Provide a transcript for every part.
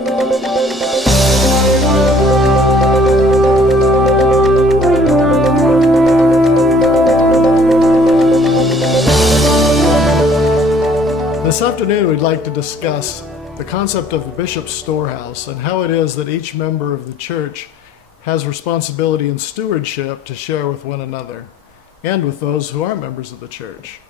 This afternoon we'd like to discuss the concept of the bishop's storehouse and how it is that each member of the church has responsibility and stewardship to share with one another and with those who are members of the church.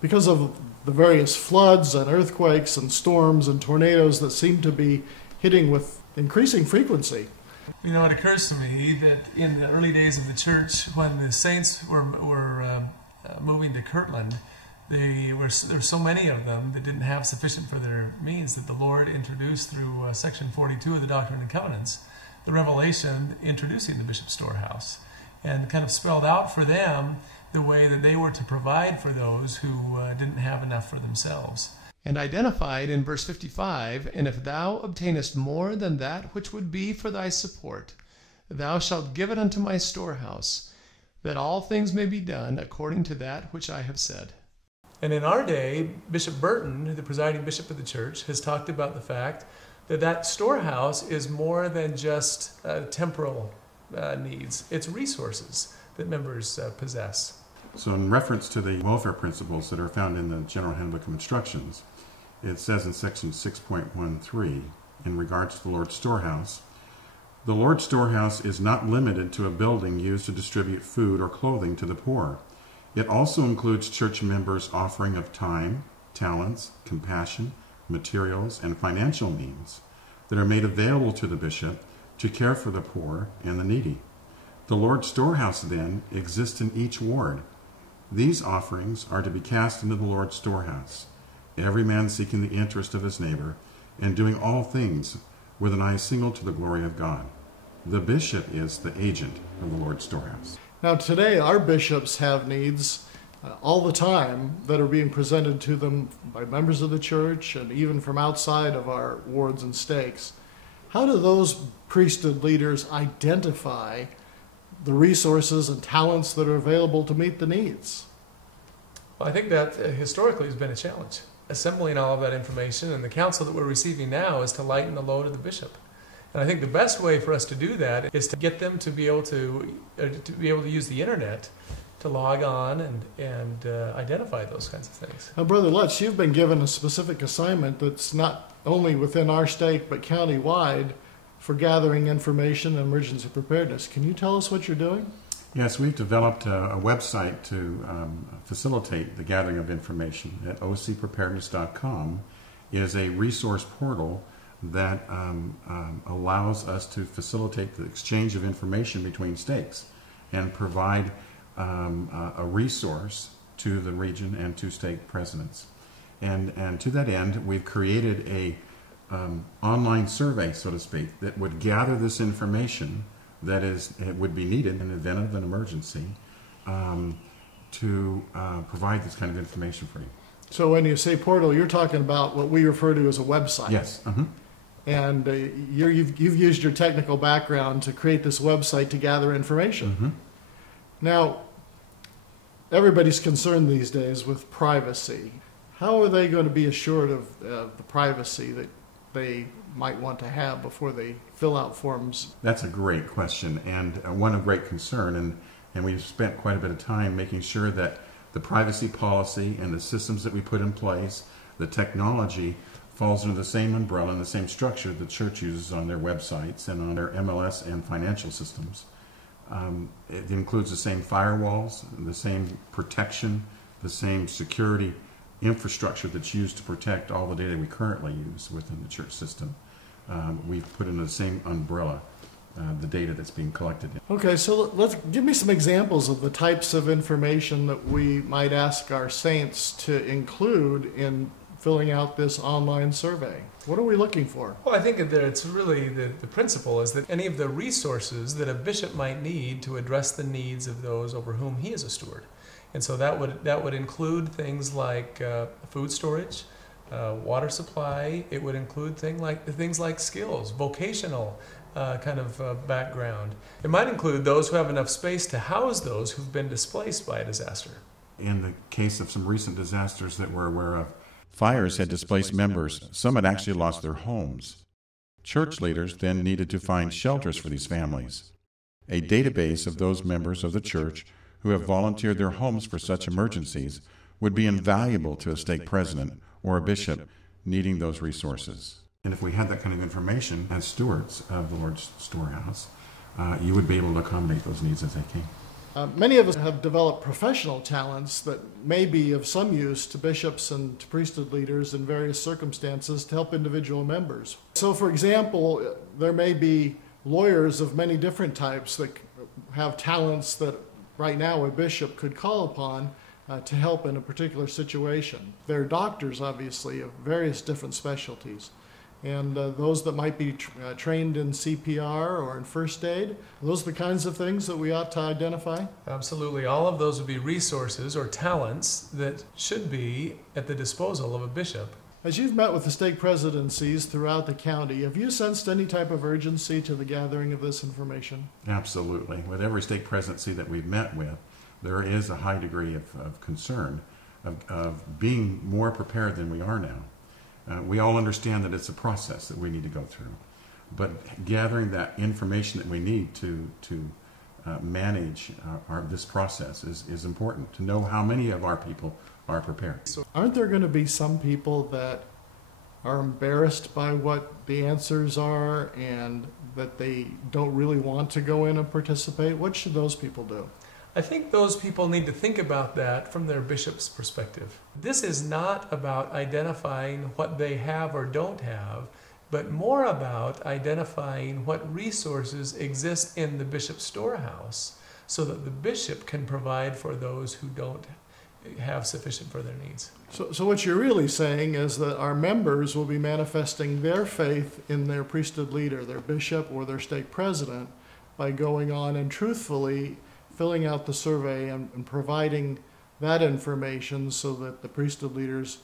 Because of the various floods and earthquakes and storms and tornadoes that seem to be hitting with increasing frequency. You know, it occurs to me that in the early days of the church, when the saints were moving to Kirtland, there were so many of them that didn't have sufficient for their means that the Lord introduced through section 42 of the Doctrine and Covenants, the revelation introducing the bishop's storehouse, and kind of spelled out for them the way that they were to provide for those who didn't have enough for themselves. And identified in verse 55, "And if thou obtainest more than that which would be for thy support, thou shalt give it unto my storehouse, that all things may be done according to that which I have said." And in our day, Bishop Burton, the presiding bishop of the church, has talked about the fact that that storehouse is more than just temporal needs. It's resources that members possess. So in reference to the welfare principles that are found in the General Handbook of Instructions, it says in section 6.13, in regards to the Lord's storehouse, "The Lord's storehouse is not limited to a building used to distribute food or clothing to the poor. It also includes church members' offering of time, talents, compassion, materials, and financial means that are made available to the bishop to care for the poor and the needy. The Lord's storehouse, then, exists in each ward. These offerings are to be cast into the Lord's storehouse, every man seeking the interest of his neighbor, and doing all things with an eye single to the glory of God. The bishop is the agent of the Lord's storehouse." Now today our bishops have needs all the time that are being presented to them by members of the church and even from outside of our wards and stakes. How do those priesthood leaders identify the resources and talents that are available to meet the needs? Well, I think that historically has been a challenge. Assembling all of that information, and the counsel that we're receiving now is to lighten the load of the bishop. And I think the best way for us to do that is to get them to be able to use the internet to log on and identify those kinds of things. Now, Brother Lutz, you've been given a specific assignment that's not only within our stake but county-wide for gathering information and emergency preparedness. Can you tell us what you're doing? Yes, we've developed a website to facilitate the gathering of information at ocpreparedness.com. It is a resource portal that allows us to facilitate the exchange of information between stakes and provide a resource to the region and to stake presidents. And to that end, we've created a online survey, so to speak, that would gather this information that it would be needed in the event of an emergency to provide this kind of information for you. So when you say portal, you're talking about what we refer to as a website. Yes. And you've used your technical background to create this website to gather information. Now, everybody's concerned these days with privacy. How are they going to be assured of the privacy that they might want to have before they fill out forms? That's a great question, and one of great concern, and we've spent quite a bit of time making sure that the privacy policy and the systems that we put in place, the technology, falls under the same umbrella and the same structure the church uses on their websites and on their MLS and financial systems. It includes the same firewalls, the same protection, the same security infrastructure that's used to protect all the data we currently use within the church system. We've put in the same umbrella the data that's being collected. Okay, so give me some examples of the types of information that we might ask our saints to include in filling out this online survey. What are we looking for? Well, I think that it's really the principle is that any of the resources that a bishop might need to address the needs of those over whom he is a steward. And so that would include things like food storage, water supply. It would include things like skills, vocational kind of background. It might include those who have enough space to house those who've been displaced by a disaster. In the case of some recent disasters that we're aware of, fires had displaced members. Some had actually lost their homes. Church leaders then needed to find shelters for these families. A database of those members of the church who have volunteered their homes for such emergencies would be invaluable to a stake president or a bishop needing those resources. And if we had that kind of information as stewards of the Lord's storehouse, you would be able to accommodate those needs as they came. Many of us have developed professional talents that may be of some use to bishops and to priesthood leaders in various circumstances to help individual members. So, for example, there may be lawyers of many different types that have talents that right now a bishop could call upon to help in a particular situation. There are doctors, obviously, of various different specialties. And those that might be trained in CPR or in first aid, those are the kinds of things that we ought to identify? Absolutely. All of those would be resources or talents that should be at the disposal of a bishop. As you've met with the stake presidencies throughout the county, have you sensed any type of urgency to the gathering of this information? Absolutely. With every stake presidency that we've met with, there is a high degree of concern of being more prepared than we are now. We all understand that it's a process that we need to go through, but gathering that information that we need to manage this process is important, to know how many of our people are prepared. Aren't there going to be some people that are embarrassed by what the answers are and that they don't really want to go in and participate? What should those people do? I think those people need to think about that from their bishop's perspective. This is not about identifying what they have or don't have, but more about identifying what resources exist in the bishop's storehouse so that the bishop can provide for those who don't have sufficient for their needs. So what you're really saying is that our members will be manifesting their faith in their priesthood leader, their bishop or their stake president, by going on and truthfully filling out the survey and providing that information so that the priesthood leaders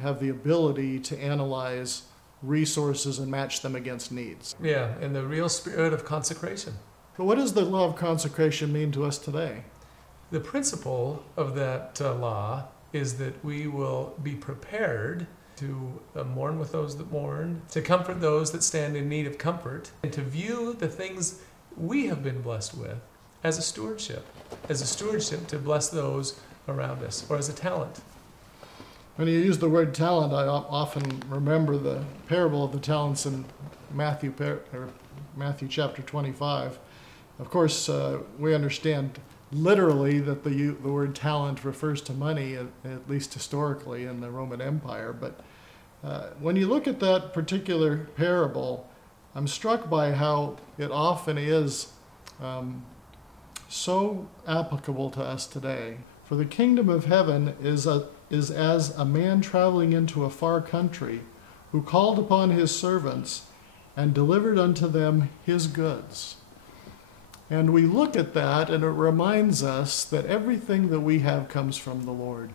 have the ability to analyze resources and match them against needs. Yeah, in the real spirit of consecration. But what does the law of consecration mean to us today? The principle of that law is that we will be prepared to mourn with those that mourn, to comfort those that stand in need of comfort, and to view the things we have been blessed with as a stewardship to bless those around us, or as a talent. When you use the word talent, I often remember the parable of the talents in Matthew chapter 25. Of course, we understand literally that the word talent refers to money, at least historically in the Roman Empire. But when you look at that particular parable, I'm struck by how it often is so applicable to us today. For the kingdom of heaven is as a man traveling into a far country, who called upon his servants and delivered unto them his goods. And we look at that, and it reminds us that everything that we have comes from the Lord.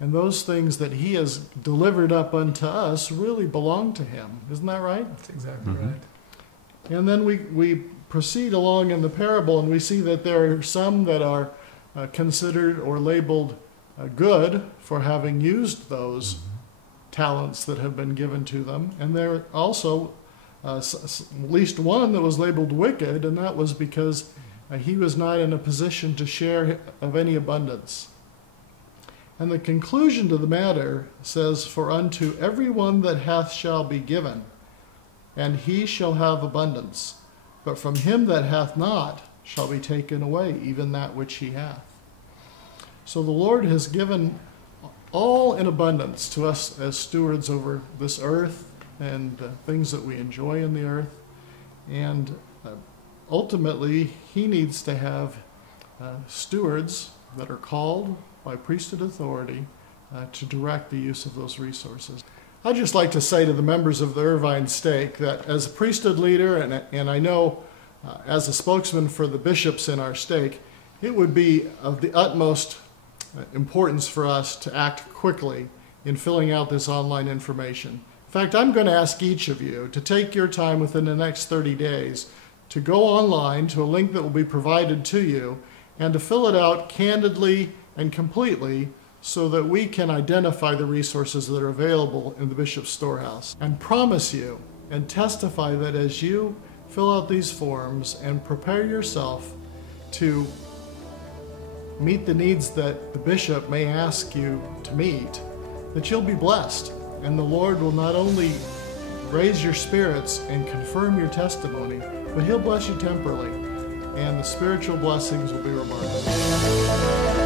And those things that he has delivered up unto us really belong to him. Isn't that right? That's exactly right. And then we proceed along in the parable, and we see that there are some that are considered or labeled good for having used those talents that have been given to them. And there are also at least one that was labeled wicked, and that was because he was not in a position to share of any abundance. And the conclusion to the matter says, "For unto every one that hath shall be given, and he shall have abundance. But from him that hath not shall be taken away even that which he hath." So the Lord has given all in abundance to us as stewards over this earth and things that we enjoy in the earth. And ultimately, he needs to have stewards that are called by priesthood authority to direct the use of those resources. I'd just like to say to the members of the Irvine stake that as a priesthood leader, and I know as a spokesman for the bishops in our stake, it would be of the utmost importance for us to act quickly in filling out this online information. In fact, I'm going to ask each of you to take your time within the next 30 days to go online to a link that will be provided to you and to fill it out candidly and completely so that we can identify the resources that are available in the bishop's storehouse, and promise you and testify that as you fill out these forms and prepare yourself to meet the needs that the bishop may ask you to meet, that you'll be blessed. And the Lord will not only raise your spirits and confirm your testimony, but He'll bless you temporally, and the spiritual blessings will be remarkable.